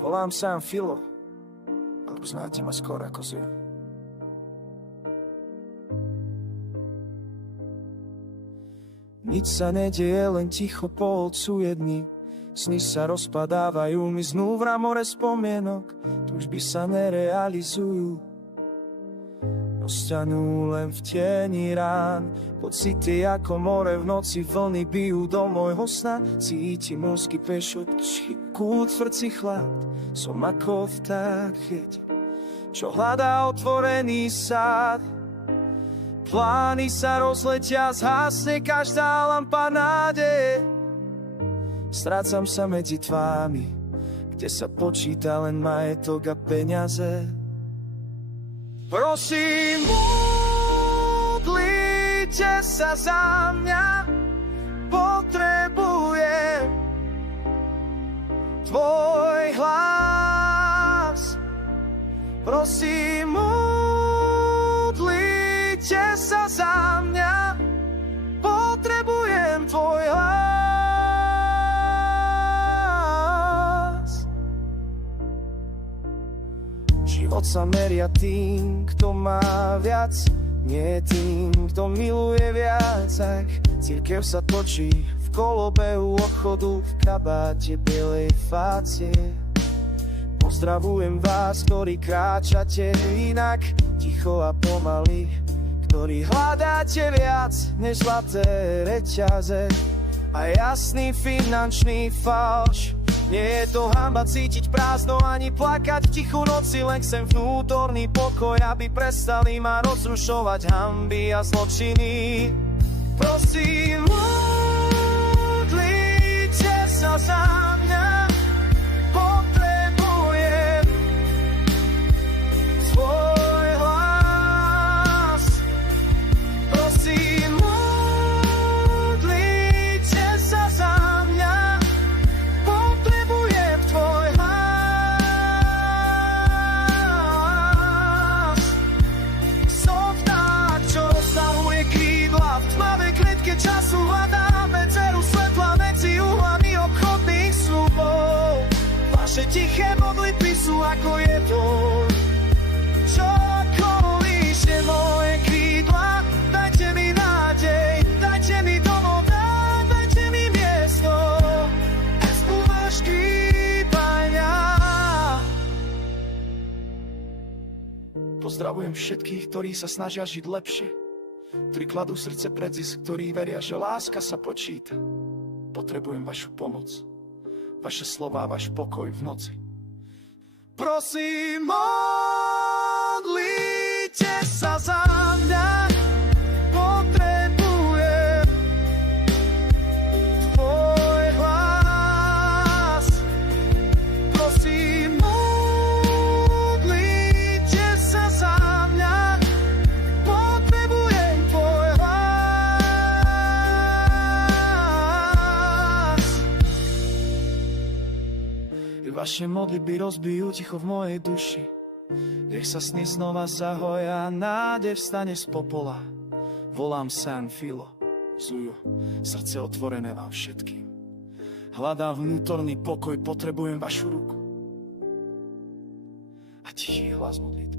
Volám sám Filo, ale uznáte ma skôr ako Zuju. Nič sa nedieje, len ticho polcuje dni. Sny sa rozpadávajú, miznú v more spomienok. Túžby sa nerealizujú, rozťahnú len v tieni rán. Pocity ako more v noci, vlny bijú do môjho sna. Cítim úzky pešot, kút v srdci chlad. Som ako vták, čo hľadá otvorený sád. Plány sa rozletia, zhasne každá lampa nádeje. Strácam sa medzi tvármi, kde sa počíta len majetok a peniaze. Prosím, modlite sa za mňa, potrebujem tvoj hlas. Prosím, modlite sa za mňa, potrebujem tvoj hlas. Život sa meria tým, kto má viac, nie tým, kto miluje viac. Ach, cirkev sa točí v kolobehu obchodu, v kabáte bielej fácie. Pozdravujem vás, ktorí kráčate inak, ticho a pomaly, ktorí hľadáte viac než zlaté reťaze a jasný finančný falš. Nie je to hanba cítiť prázdno ani plakať v tichu noci, len chcem vnútorný pokoj, aby prestali ma rozrušovať hanby a zločiny. Prosím, modlite sa za mňa, potrebujem tvoj hlas. Prosím, modlite sa za mňa, potrebujem tvoj hlas. Som vták, čo rozsahuje krídla, v tmavej klietke času hľadáme dceru svetla medzi uhlami obchodných slubov. Vaše tiché modlitby sú ako jedol, čo kolíše moje krídla. Dajte mi nádej, dajte mi domov, dajte mi miesto, spúvaš škrípania. Pozdravujem všetkých, ktorí sa snažia žiť lepšie, ktorí kladú srdce pred zisk, ktorí veria, že láska sa počíta. Potrebujem vašu pomoc, vaše slová, váš pokoj v noci. Prosím, modlite sa za mňa, potrebujem tvoj hlas. Prosím, modlite sa za mňa, potrebujem tvoj hlas. Vaše modlitby rozbijú ticho v mojej duši. Nech sa sny znova zahoja, nádej vstane z popola. Volám sám Filo, Zuju, srdce otvorené vám všetkým. Hľadám vnútorný pokoj, potrebujem vašu ruku a tichý hlas modlitby.